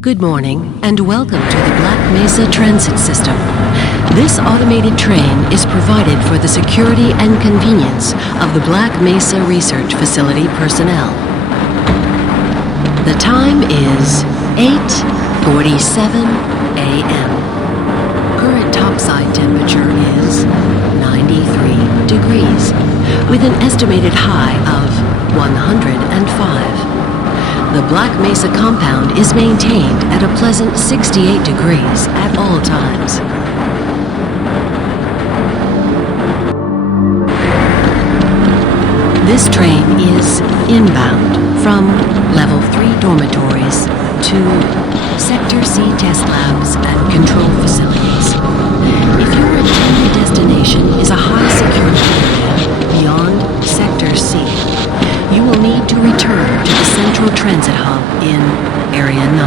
Good morning, and welcome to the Black Mesa Transit System. This automated train is provided for the security and convenience of the Black Mesa Research Facility personnel. The time is 8:47 a.m. Current topside temperature is 93 degrees, with an estimated high of 105. The Black Mesa compound is maintained at a pleasant 68 degrees at all times. This train is inbound from Level 3 dormitories to Sector C test labs and control facilities. If your intended destination is a high-security area beyond Sector C, you will need to return to the Central Transit Hub in Area 9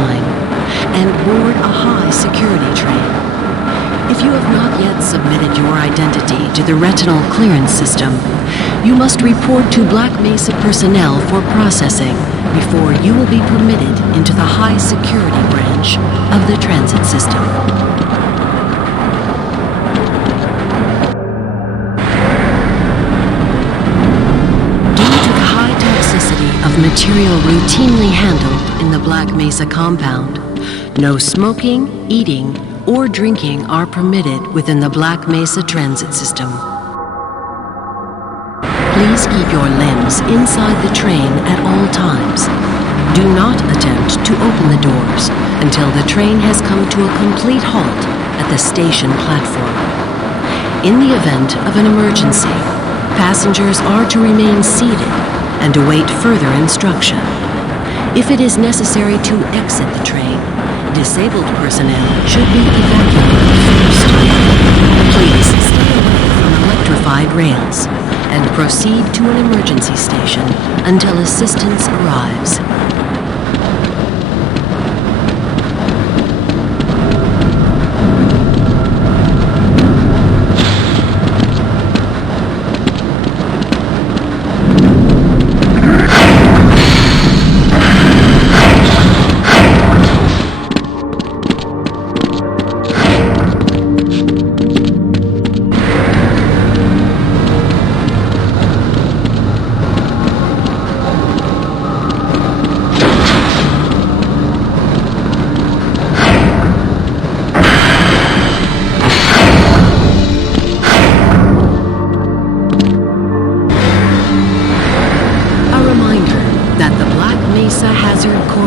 and board a high-security train. If you have not yet submitted your identity to the retinal clearance system, you must report to Black Mesa personnel for processing before you will be permitted into the high-security branch of the transit system. Of material routinely handled in the Black Mesa compound, no smoking, eating, or drinking are permitted within the Black Mesa transit system. Please keep your limbs inside the train at all times. Do not attempt to open the doors until the train has come to a complete halt at the station platform. In the event of an emergency, passengers are to remain seated and await further instruction. If it is necessary to exit the train, disabled personnel should be evacuated first. Please stay away from electrified rails and proceed to an emergency station until assistance arrives.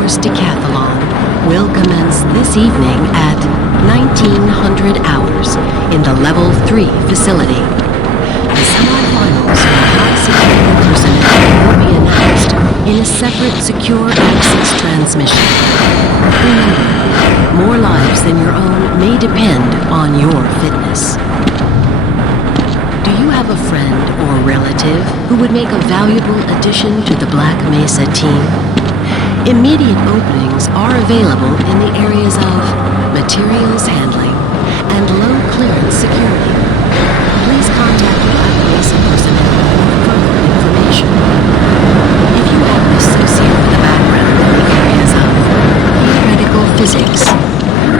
Decathlon will commence this evening at 1900 hours in the Level 3 facility. The semifinals for high-security personnel will be announced in a separate secure access transmission. Remember, more lives than your own may depend on your fitness. Do you have a friend or relative who would make a valuable addition to the Black Mesa team? Immediate openings are available in the areas of materials handling and low clearance security. Please contact the Black Mesa personnel for further information. If you have an associate with a background in the areas of theoretical physics,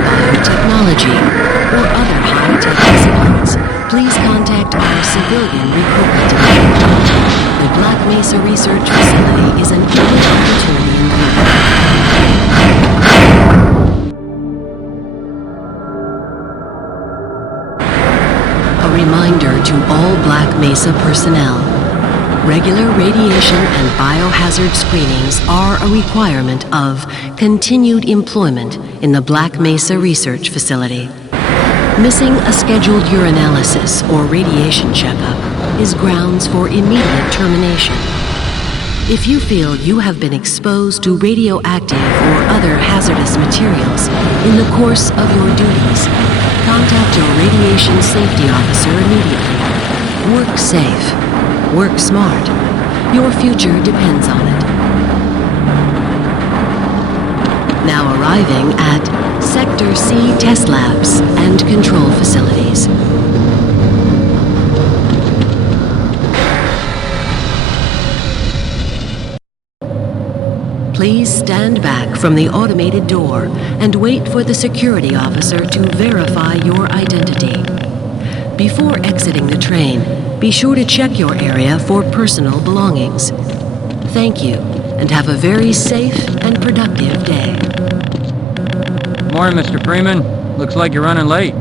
biotechnology, or other high-tech disciplines, please contact our civilian recruitment division. The Black Mesa Research Facility is an equal opportunity employer. A reminder to all Black Mesa personnel. Regular radiation and biohazard screenings are a requirement of continued employment in the Black Mesa Research Facility. Missing a scheduled urinalysis or radiation checkup is grounds for immediate termination. If you feel you have been exposed to radioactive or other hazardous materials in the course of your duties, contact your radiation safety officer immediately. Work safe. Work smart. Your future depends on it. Now arriving at Sector C test labs and control facilities. Please stand back from the automated door and wait for the security officer to verify your identity. Before exiting the train, be sure to check your area for personal belongings. Thank you, and have a very safe and productive day. Morning, Mr. Freeman. Looks like you're running late.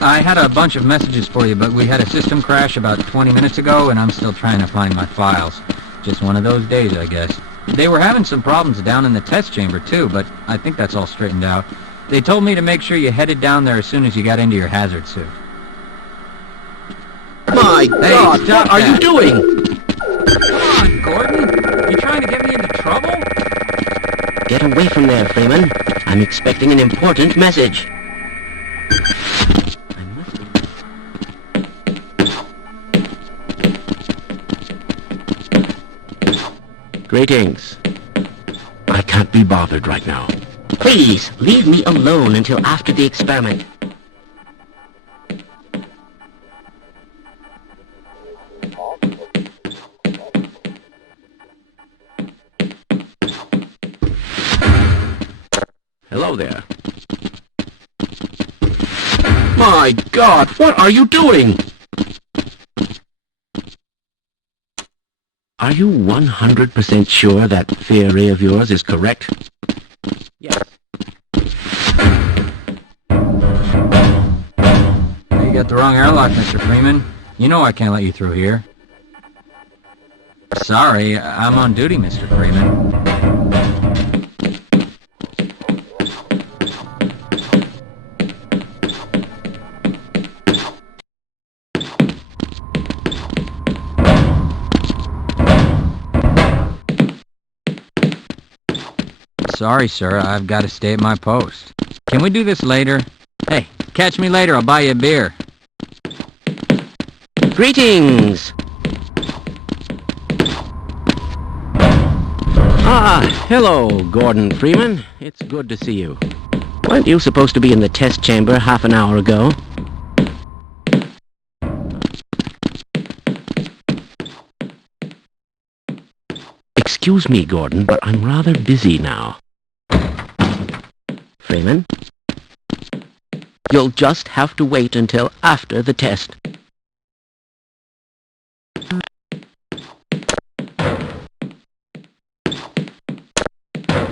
I had a bunch of messages for you, but we had a system crash about 20 minutes ago, and I'm still trying to find my files. Just one of those days, I guess. They were having some problems down in the test chamber, too, but I think that's all straightened out. They told me to make sure you headed down there as soon as you got into your hazard suit. My God, what are you doing? Come on, Gordon. You trying to get me into trouble? Get away from there, Freeman. I'm expecting an important message. Greetings. I can't be bothered right now. Please, leave me alone until after the experiment. Hello there. My God, what are you doing? Are you 100% sure that theory of yours is correct? Yes. You got the wrong airlock, Mr. Freeman. You know I can't let you through here. Sorry, I'm on duty, Mr. Freeman. Sorry, sir. I've got to stay at my post. Can we do this later? Hey, catch me later. I'll buy you a beer. Greetings! Ah, hello, Gordon Freeman. It's good to see you. Weren't you supposed to be in the test chamber half an hour ago? Excuse me, Gordon, but I'm rather busy now. Freeman? You'll just have to wait until after the test.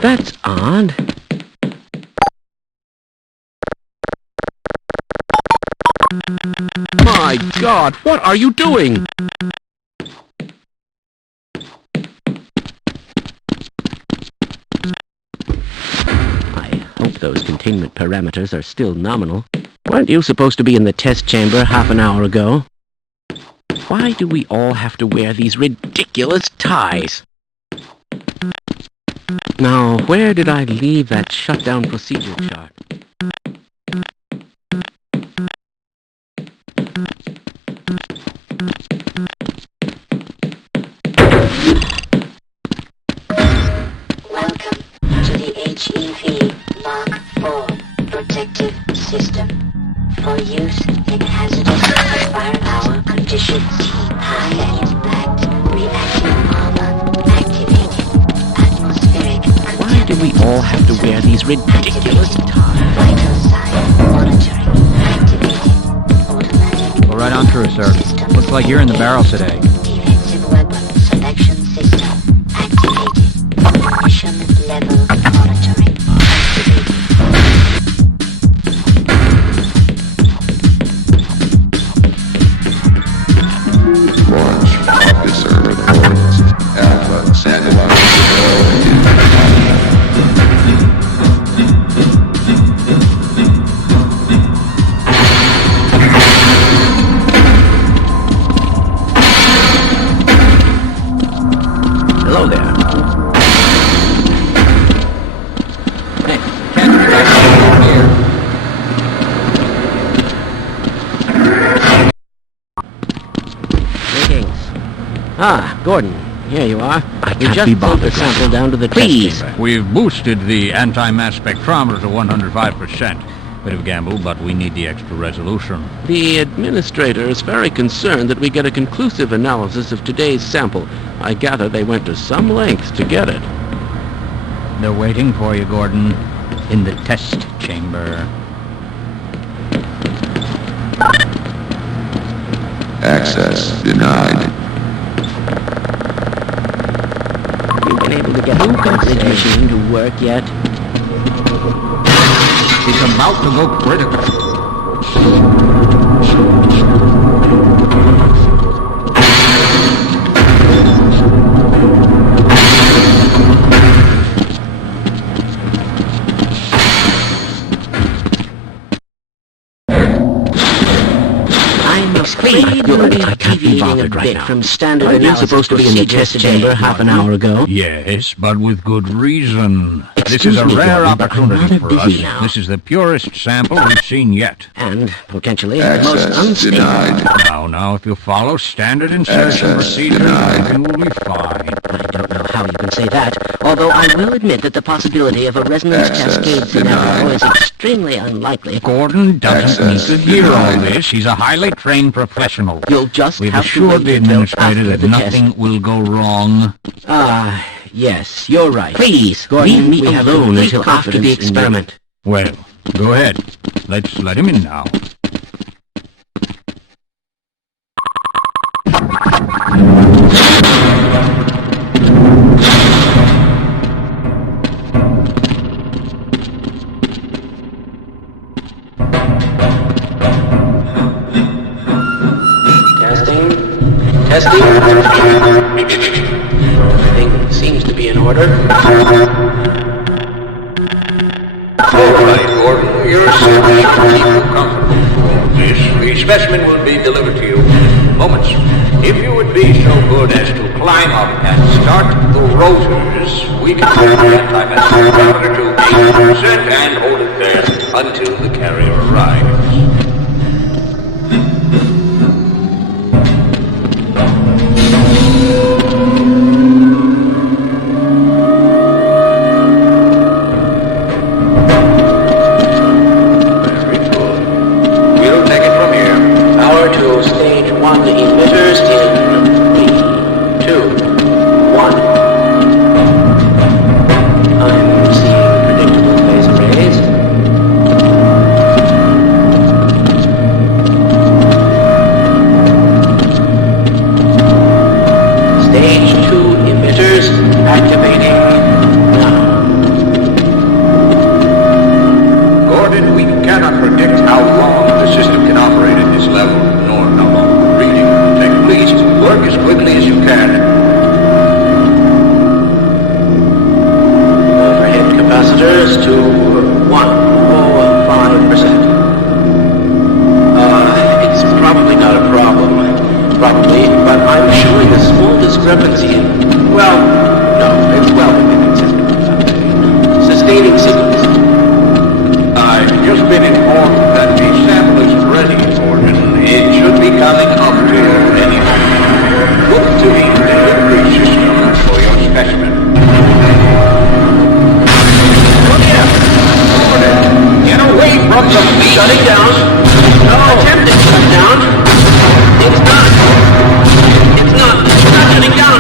That's odd. My God, what are you doing? Those containment parameters are still nominal. Weren't you supposed to be in the test chamber half an hour ago? Why do we all have to wear these ridiculous ties? Now, where did I leave that shutdown procedure chart? Welcome to the HEV Mark IV protective system for use in hazardous firepower conditions. High impact reactive armor activated. Atmospheric. Why do we all have to wear these ridiculous ties? Vital sign monitoring activated. Automatic. Go right on through, sir. Looks like you're in the barrel today. Defensive weapon selection system activated. Mission level monitoring activated. Ah, Gordon, here you are. I We can't just be sent the bothered right sample now. down to the Please. test chamber. We've boosted the anti-mass spectrometer to 105%. Bit of a gamble, but we need the extra resolution. The administrator is very concerned that we get a conclusive analysis of today's sample. I gather they went to some lengths to get it. They're waiting for you, Gordon, in the test chamber. Access denied. You've been able to get the cartridge machine to work yet? It's about to go critical. I'm afraid we'll be I can't be deviating a bothered right bit now. from standard Aren't you analysis supposed to be in the procedures test chamber today, half an Gordon? hour ago? Yes, but with good reason. This Excuse is a me, rare Gordon, but I'm opportunity rather for us. busy now. This is the purest sample we've seen yet. And, potentially, the most Access unstable. denied. Now, if you follow standard insertion Access procedures, denied. everything will be fine. I don't know how you can say that, although I will admit that the possibility of a resonance Access cascade scenario denied. is extremely unlikely. Gordon doesn't Access need to hear all denied. this. He's a highly trained professional. You'll just We've have to assured wait the until administrator after that the nothing test. will go wrong. Ah, yes, you're right. Please, Gordon, leave me we have alone complete until after the confidence in you. experiment. Well, go ahead. Let's let him in now. Testing. Testing. Everything seems to be in order. All right, Gordon, your suit should keep you comfortable for all this. The specimen will be delivered to you in moments. If you would be so good as to climb up and start the rotors, we can set the anti-mass spectrometer to 80% and hold it there until the carrier arrives. Very good. We'll take it from here. Power to stage 1 emitters in 3, 2, 1. I'm seeing predictable phase arrays. Stage 2 emitters activating now. Gordon, we cannot predict how long the system can operate at this level, nor how long the reading will take. Please work as quickly as you can. Overhead capacitors to 105%. It's probably not a problem. Probably, but I'm showing a small discrepancy. Well, no, it's well within acceptable. Sustaining signals. I've just been informed that the sample is ready, Gordon. It should be coming up to you any moment. Look to the delivery system for your specimen. Look here! Gordon, get away from the meat! Shutting down. No. Attempting to shut down. It's not. It's not. It's not shutting down.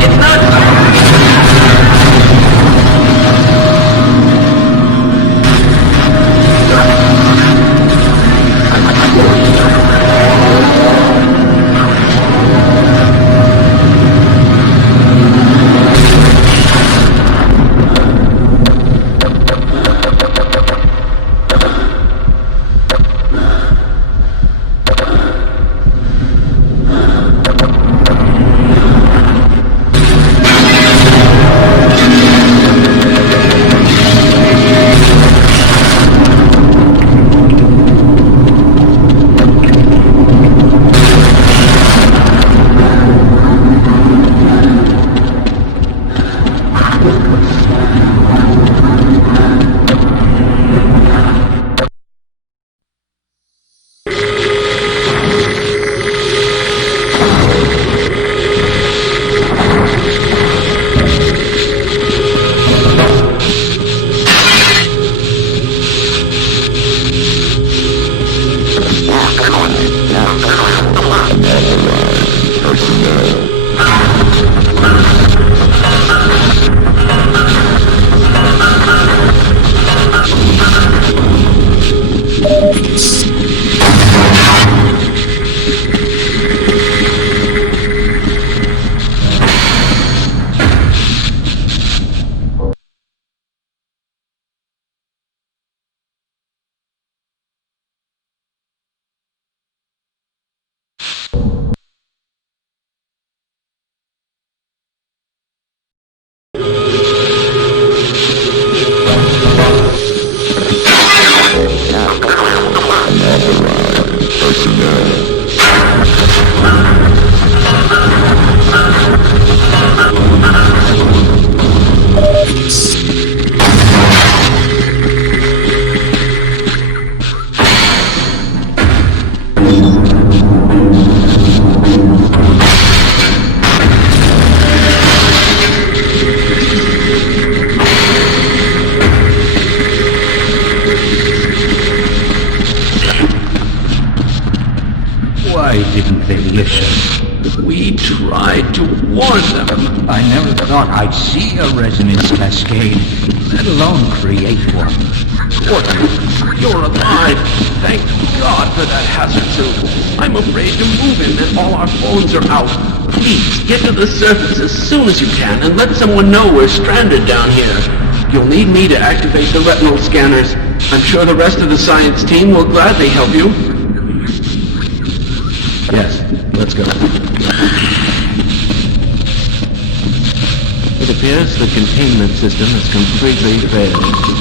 It's not. radiation. We tried to warn them. I never thought I'd see a resonance cascade, let alone create one. Gordon, you're alive. Thank God for that hazard suit. I'm afraid to move him and all our phones are out. Please, get to the surface as soon as you can and let someone know we're stranded down here. You'll need me to activate the retinal scanners. I'm sure the rest of the science team will gladly help you. Yes, let's go. It appears the containment system has completely failed.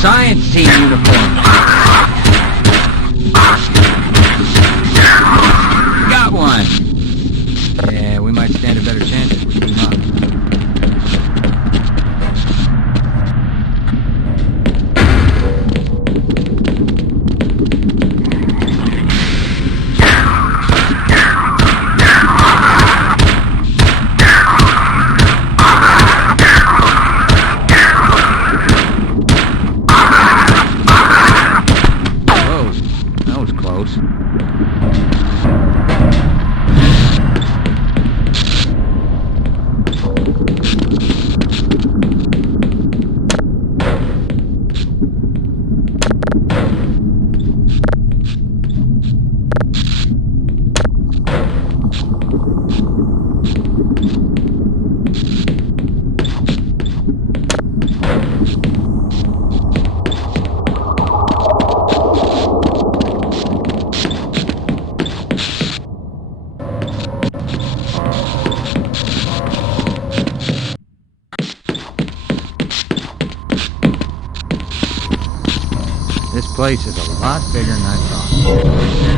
science team uniform. Got one. Yeah, we might stand a better chance if we team up. This place is a lot bigger than I thought.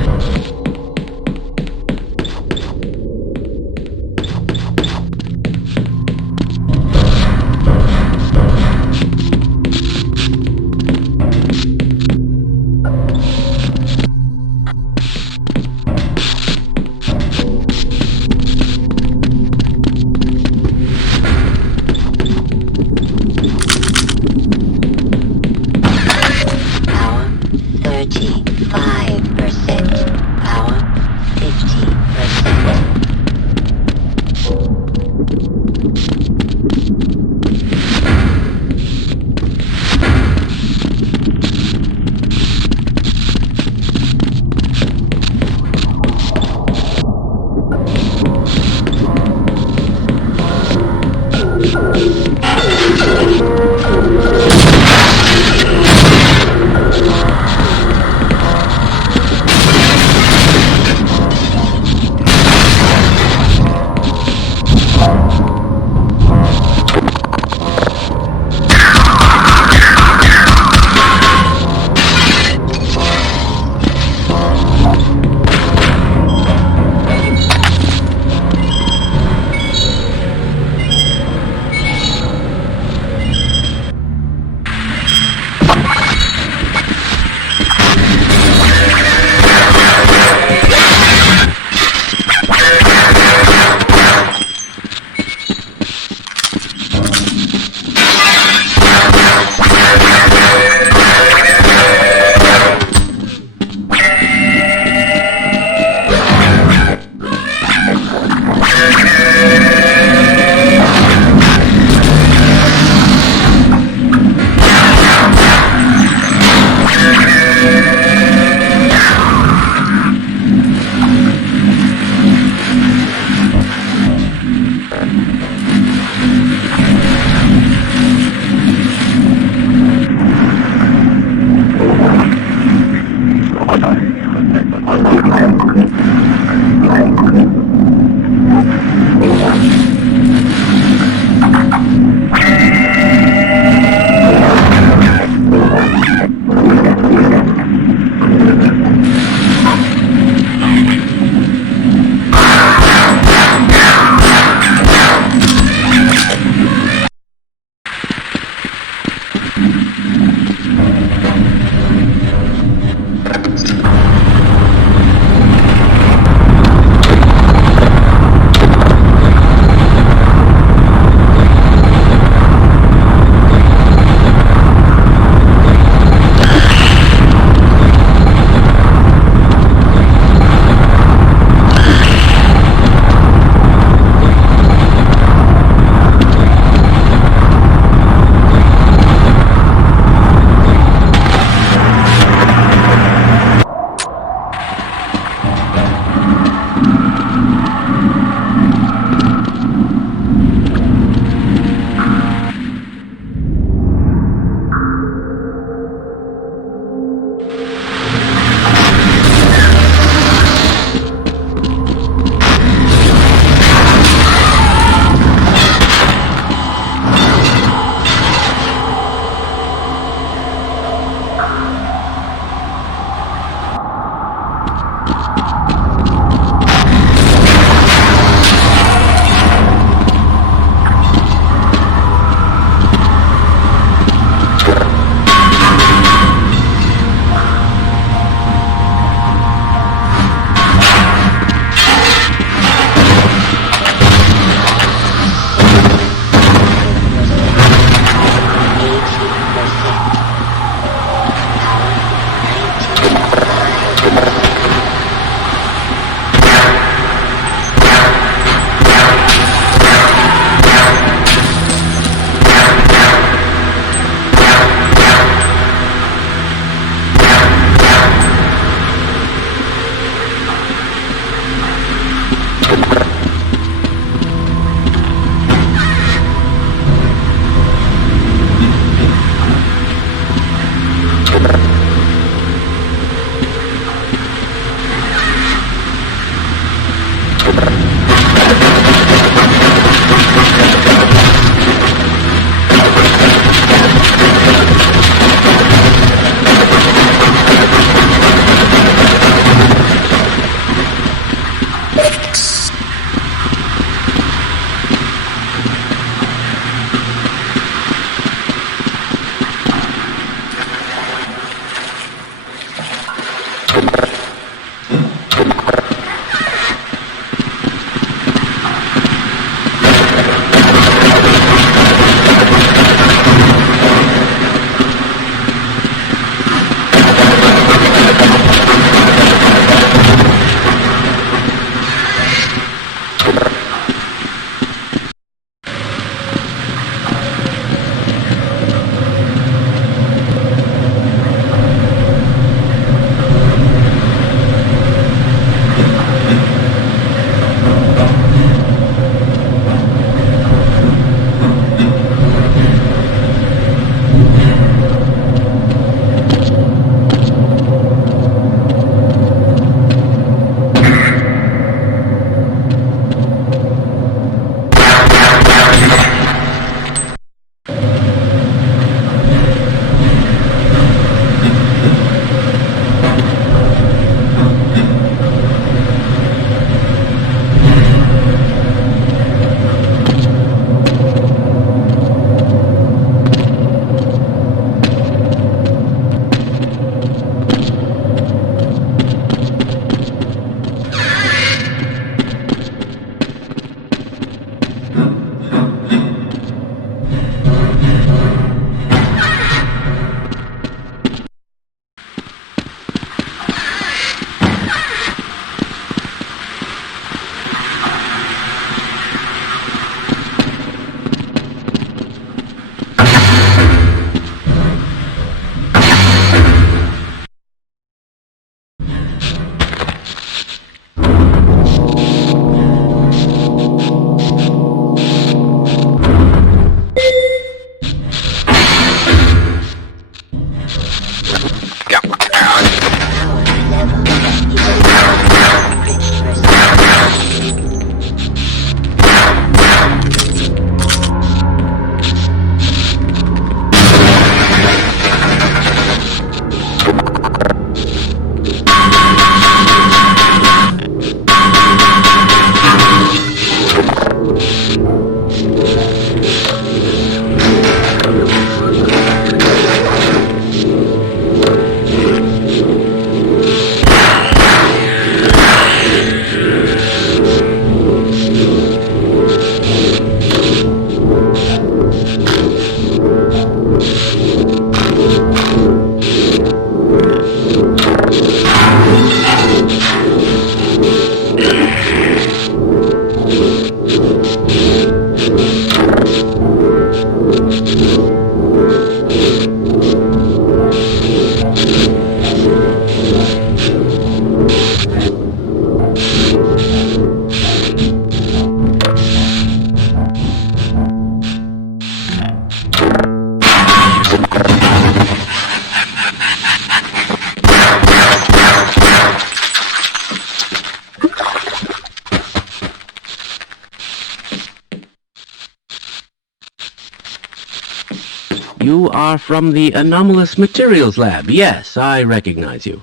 You are from the Anomalous Materials Lab. Yes, I recognize you.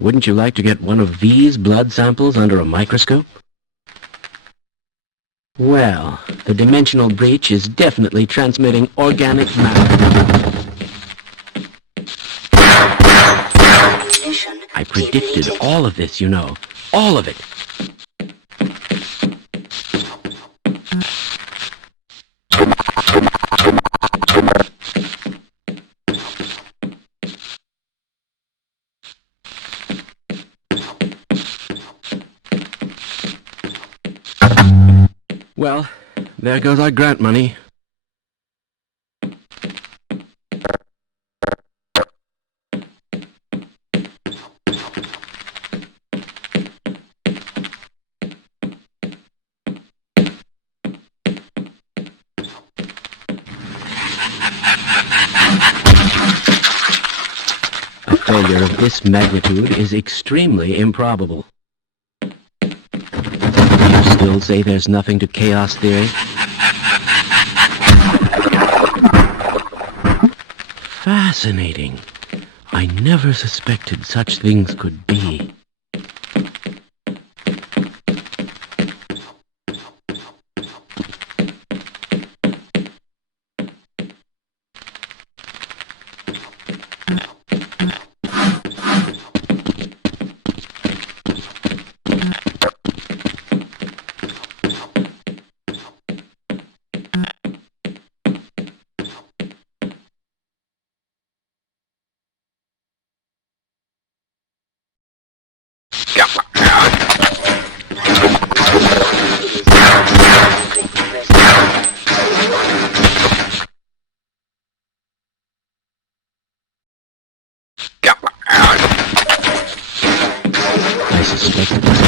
Wouldn't you like to get one of these blood samples under a microscope? Well, the dimensional breach is definitely transmitting organic matter. I predicted all of this, you know. All of it. Well, there goes our grant money. A failure of this magnitude is extremely improbable. You still say there's nothing to chaos theory? Fascinating. I never suspected such things could be. I suspect it was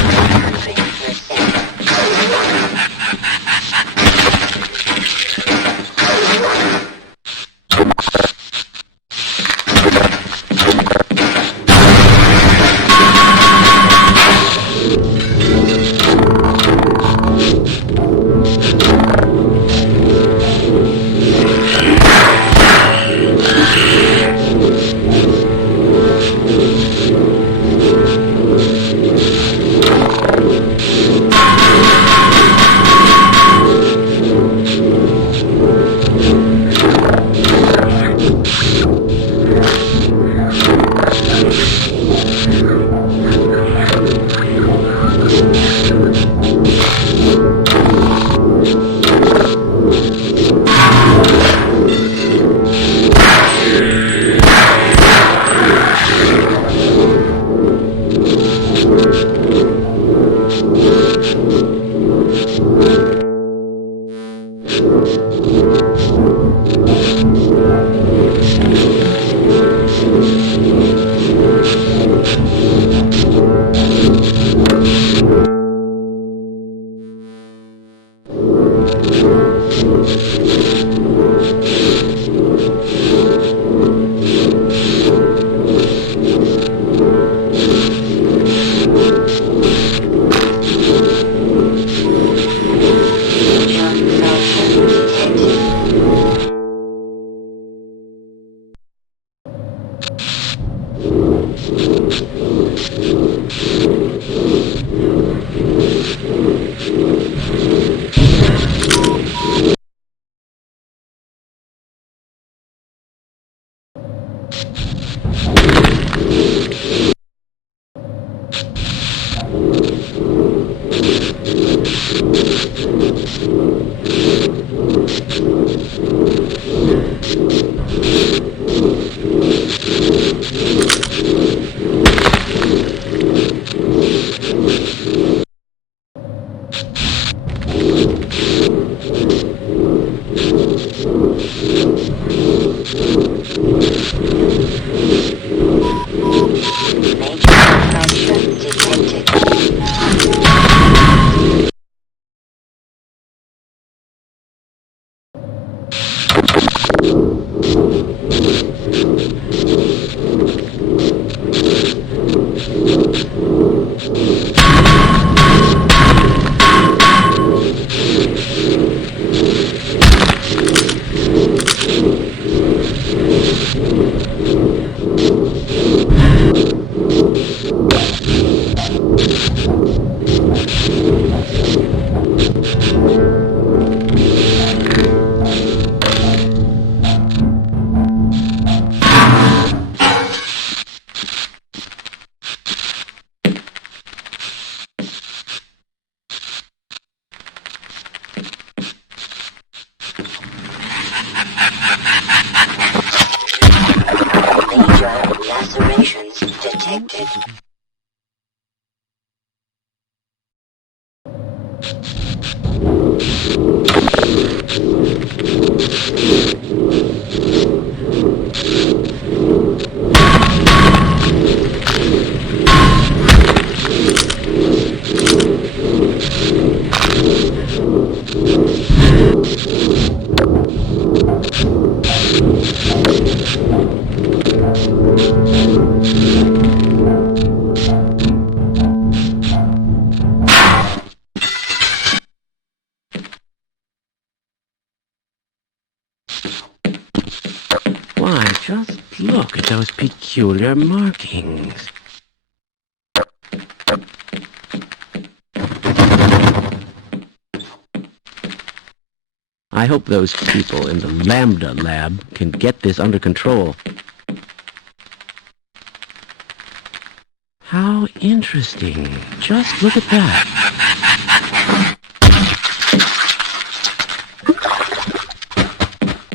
Lacerations detected. Why, just look at those peculiar markings. I hope those people in the Lambda lab can get this under control. How interesting. Just look at that.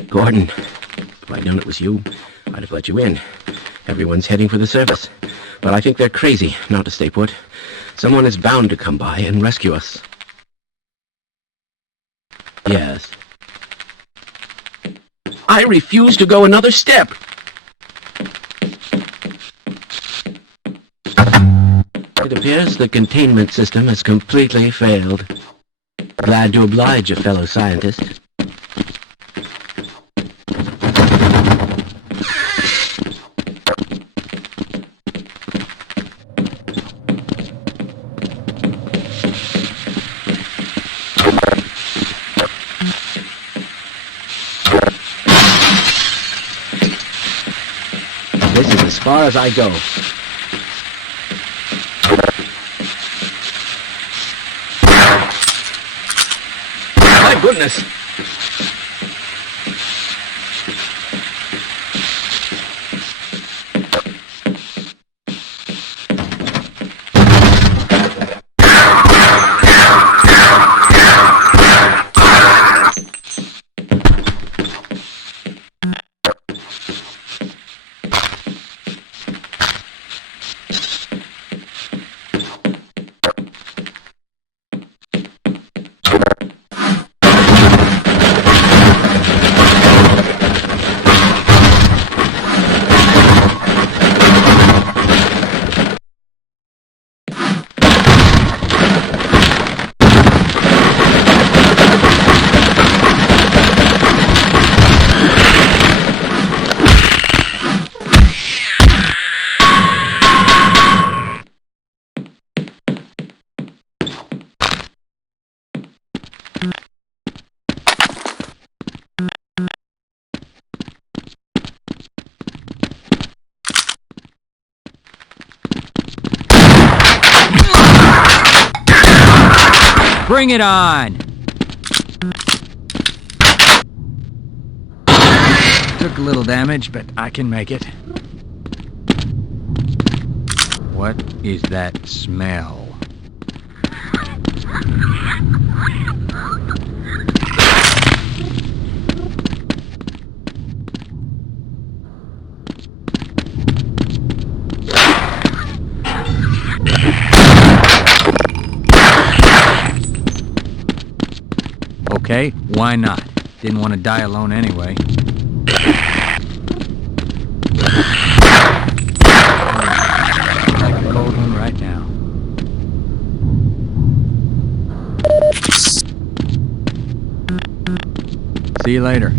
Gordon, if I'd known it was you, I'd have let you in. Everyone's heading for the surface. But I think they're crazy not to stay put. Someone is bound to come by and rescue us. Yes. I refuse to go another step. It appears the containment system has completely failed. Glad to oblige a fellow scientist. This is as far as I go. My goodness! Bring it on! Took a little damage, but I can make it. What is that smell? Okay, why not? Didn't want to die alone anyway. Like a cold one right now. See you later.